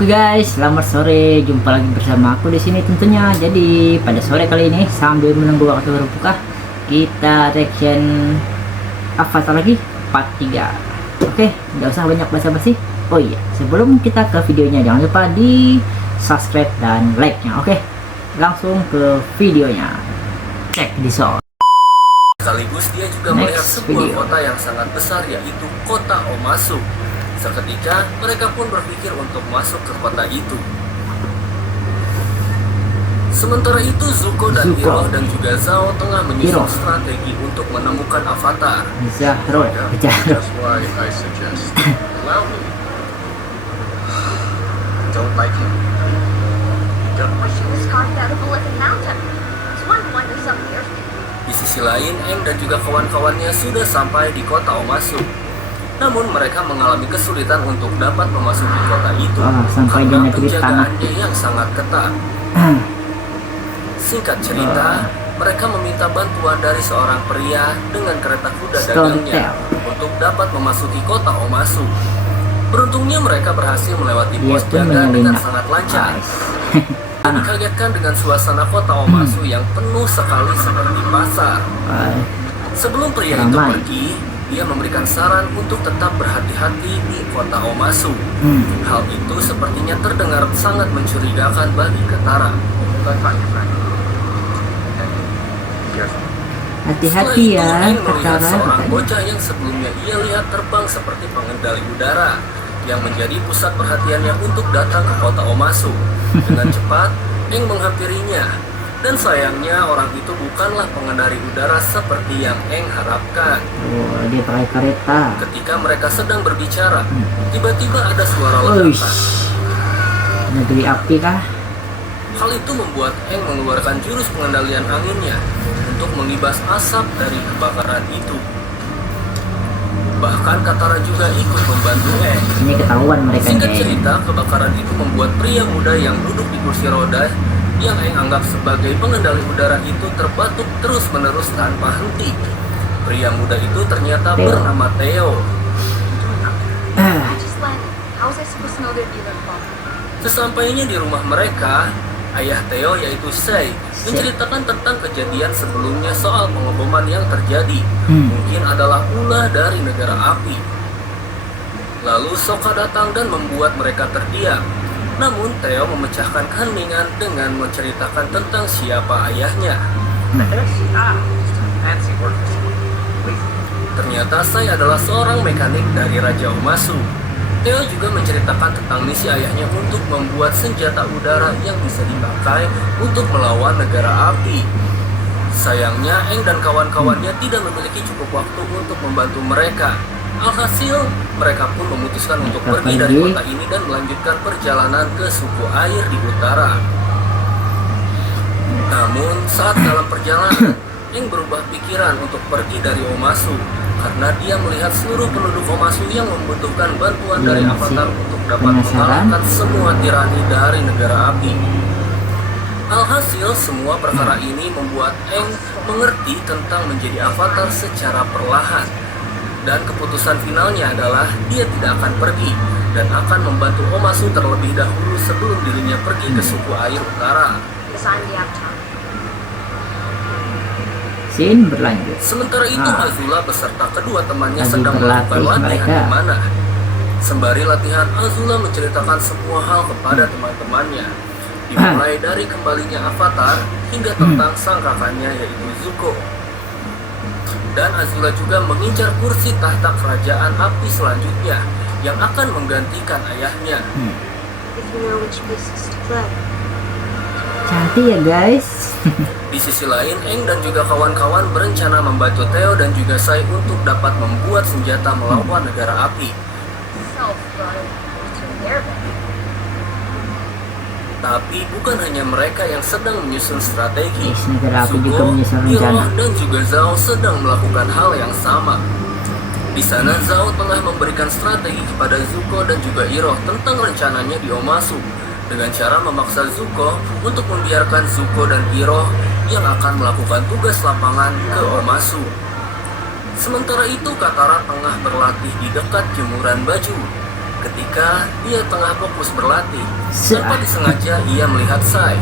Oke guys, selamat sore. Jumpa lagi bersama aku di sini tentunya. Jadi pada sore kali ini sambil menunggu waktu berbuka, kita reaction Avatar lagi part 3. Oke, nggak usah banyak basa-basi. Oh iya, sebelum kita ke videonya jangan lupa di subscribe dan like-nya. Oke, langsung ke videonya. Cek di soal. Sekaligus dia juga melihat sebuah kota yang sangat besar, yaitu kota Omasu. Seketika mereka pun berpikir untuk masuk ke kota itu. Sementara itu Zuko dan Iroh dan juga Zhao tengah menyusun strategi untuk menemukan Avatar. That's why I suggest allow me. Don't like him. Wish he was carved out of a living mountain. It's one wonder some years. Di sisi lain, Aang dan juga kawan-kawannya sudah sampai di kota Omasu. Namun mereka mengalami kesulitan untuk dapat memasuki kota itu karena penjagaannya yang sangat ketat. Singkat cerita, mereka meminta bantuan dari seorang pria dengan kereta kuda dagangnya untuk dapat memasuki kota Omasu. Beruntungnya mereka berhasil melewati pos jaga dengan sangat lancar. Dikagetkan dengan suasana kota Omasu yang penuh sekali seperti pasar. Sebelum pria itu pergi, dia memberikan saran untuk tetap berhati-hati di kota Omasu. Hal itu sepertinya terdengar sangat mencurigakan bagi Katara. Hati-hati ya, Katara. Seorang katanya. bocah yang sebelumnya ia lihat terbang seperti pengendali udara, yang menjadi pusat perhatiannya untuk datang ke kota Omasu. Dengan cepat, Aang menghampirinya. Dan sayangnya orang itu bukanlah pengendali udara seperti yang Aang harapkan. Oh, dia pakai kereta. Ketika mereka sedang berbicara, tiba-tiba ada suara ledakan. Negeri api kah? Hal itu membuat Aang mengeluarkan jurus pengendalian anginnya untuk mengibas asap dari kebakaran itu. Bahkan Katara juga ikut membantu Aang. Ini ketahuan mereka. Singkat cerita, kebakaran itu membuat pria muda yang duduk di kursi roda yang Aang anggap sebagai pengendali udara itu terbatuk terus-menerus tanpa henti. Pria muda itu ternyata bernama Theo. I just landed. How was I supposed to know there'd be like bomb? Sesampainya di rumah mereka, ayah Theo yaitu Sei menceritakan tentang kejadian sebelumnya soal pengeboman yang terjadi. Mungkin adalah ulah dari negara api. Lalu Sokka datang dan membuat mereka terdiam. Namun Theo memecahkan keheningan dengan menceritakan tentang siapa ayahnya. Ternyata saya adalah seorang mekanik dari Raja Omasu. Theo juga menceritakan tentang misi ayahnya untuk membuat senjata udara yang bisa dipakai untuk melawan negara api. Sayangnya Aang dan kawan-kawannya tidak memiliki cukup waktu untuk membantu mereka. Alhasil, mereka pun memutuskan untuk pergi dari kota ini dan melanjutkan perjalanan ke suku air di utara. Namun, saat dalam perjalanan, Aang berubah pikiran untuk pergi dari Omasu karena dia melihat seluruh penduduk Omasu yang membutuhkan bantuan dari Avatar untuk dapat mengalahkan semua tirani dari negara api. Alhasil, semua perkara ini membuat Aang mengerti tentang menjadi Avatar secara perlahan. Dan keputusan finalnya adalah dia tidak akan pergi dan akan membantu Omasu terlebih dahulu sebelum dirinya pergi ke suku air utara. Because I'm the Avatar. Scene berlanjut. Sementara itu Azula beserta kedua temannya Lagi sedang berlatih melakukan latihan mereka. di mana. Sembari latihan, Azula menceritakan semua hal kepada teman-temannya, dimulai dari kembalinya Avatar hingga tentang sang kakaknya yaitu Zuko. Dan Azula juga mengincar kursi tahta kerajaan api selanjutnya yang akan menggantikan ayahnya. If you know which pieces to play. Cantik ya guys. Di sisi lain, Aang dan juga kawan-kawan berencana membantu Theo dan juga Sai untuk dapat membuat senjata melawan negara api. Self-guard. Between their bed. Tapi bukan hanya mereka yang sedang menyusun strategi. Negara api juga Zuko, menyusun rencana. Iroh, dan juga Zhao sedang melakukan hal yang sama. Di sana Zhao tengah memberikan strategi kepada Zuko dan juga Iroh tentang rencananya di Omasu dengan cara memaksa Zuko untuk membiarkan Zuko dan Iroh yang akan melakukan tugas lapangan ke Omasu. Sementara itu Katara tengah berlatih di dekat jemuran baju. Ketika dia tengah fokus berlatih, tanpa disengaja ia melihat Sai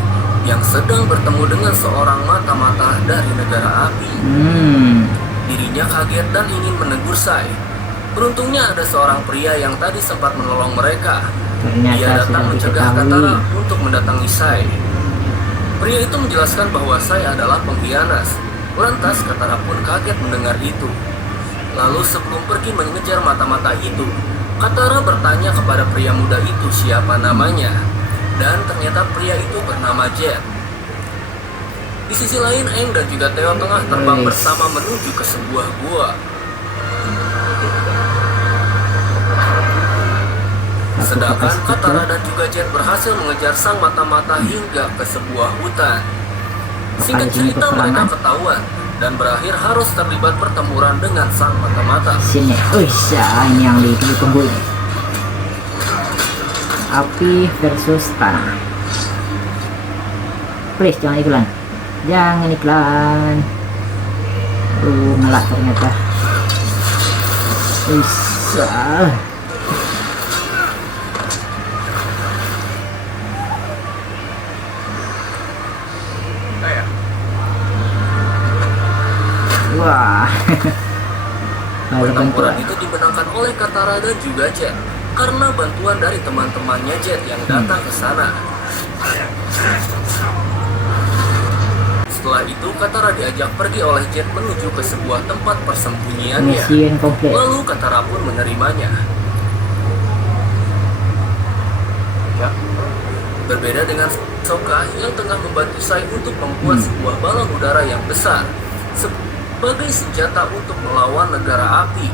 yang sedang bertemu dengan seorang mata-mata dari negara api. Dirinya kaget dan ingin menegur Sai. Beruntungnya ada seorang pria yang tadi sempat menolong mereka. Ternyata Dia datang sudah mencegah diketahui. Katara untuk mendatangi Sai. Pria itu menjelaskan bahwa Sai adalah pengkhianat. Lantas Katara pun kaget mendengar itu. Lalu sebelum pergi mengejar mata-mata itu, Katara bertanya kepada pria muda itu siapa namanya. Dan ternyata pria itu bernama Jet. Di sisi lain, Aang dan juga Theo tengah terbang bersama menuju ke sebuah gua. Sedangkan Katara dan juga Jet berhasil mengejar sang mata-mata hingga ke sebuah hutan. Singkat cerita, mereka ketahuan dan berakhir harus terlibat pertempuran dengan sang mata-mata. Sini, ini yang ditunggu ini. Api versus tanah. Please jangan iklan. Jangan iklan. Ngelak ternyata. Wah. Pertempuran itu dimenangkan oleh Katara dan juga Jet karena bantuan dari teman-temannya Jet yang datang ke sana. Setelah itu Katara diajak pergi oleh Jet menuju ke sebuah tempat persembunyiannya. Misi yang komplit. Lalu Katara pun menerimanya. Berbeda dengan Sokka yang tengah membantu Sai untuk membuat sebuah balon udara yang besar sebagai senjata untuk melawan negara api.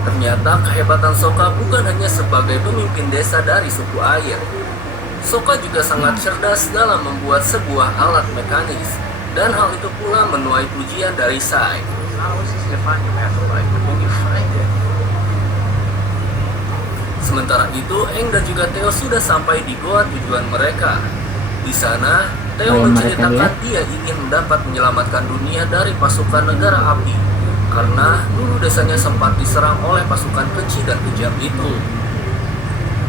Ternyata kehebatan Sokka bukan hanya sebagai pemimpin desa dari suku air. Sokka juga sangat cerdas dalam membuat sebuah alat mekanis, dan hal itu pula menuai pujian dari Sai. Sementara itu, Aang dan juga Theo sudah sampai di goa tujuan mereka. Di sana, Theo menceritakan dia ingin mendapat menyelamatkan dunia dari pasukan negara api karena dulu desanya sempat diserang oleh pasukan keji dan kejam itu.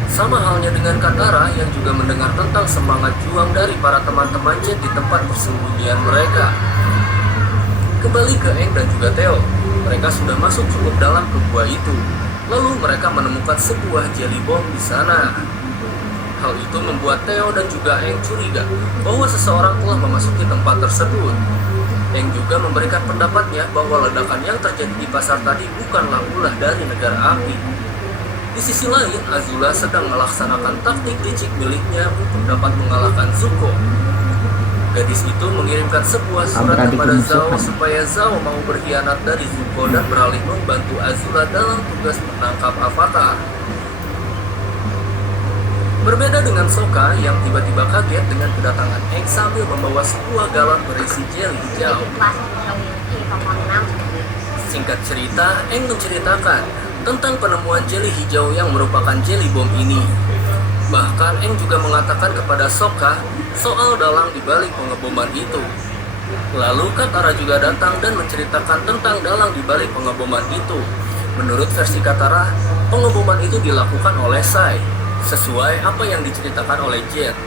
Sama halnya dengan Katara yang juga mendengar tentang semangat juang dari para teman-teman Jet di tempat persembunyian mereka. Kembali ke Aang dan juga Theo, mereka sudah masuk cukup dalam ke gua itu. Lalu mereka menemukan sebuah jelly bomb di sana. Hal itu membuat Theo dan juga Aang curiga bahwa seseorang telah memasuki tempat tersebut. Aang juga memberikan pendapatnya bahwa ledakan yang terjadi di pasar tadi bukanlah ulah dari negara api. Di sisi lain, Azula sedang melaksanakan taktik licik miliknya untuk dapat mengalahkan Zuko. Gadis itu mengirimkan sebuah surat kepada Zhao supaya Zhao mau berkhianat dari Zuko dan beralih membantu Azula dalam tugas menangkap Avatar. Berbeda dengan Sokka yang tiba-tiba kaget dengan kedatangan Aang sambil membawa sebuah galon berisi jelly hijau. Singkat cerita, Aang menceritakan tentang penemuan jelly hijau yang merupakan jelly bomb ini. Bahkan Aang juga mengatakan kepada Sokka soal dalang di balik pengeboman itu. Lalu Katara juga datang dan menceritakan tentang dalang di balik pengeboman itu. Menurut versi Katara, pengeboman itu dilakukan oleh Sai, sesuai apa yang diceritakan oleh Jet.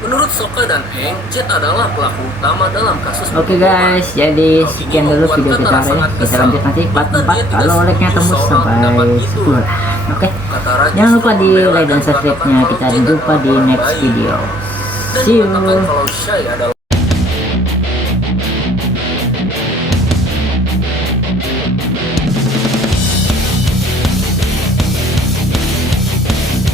Menurut Sokka dan Aang, Jet adalah pelaku utama dalam kasus Oke guys, jadi sekian dulu video kita hari ini. Kita lanjut nanti part 4 kalau like-nya tembus sampai 10. Oke, jangan lupa di like dan subscribe-nya. Kita jumpa di next video. See you.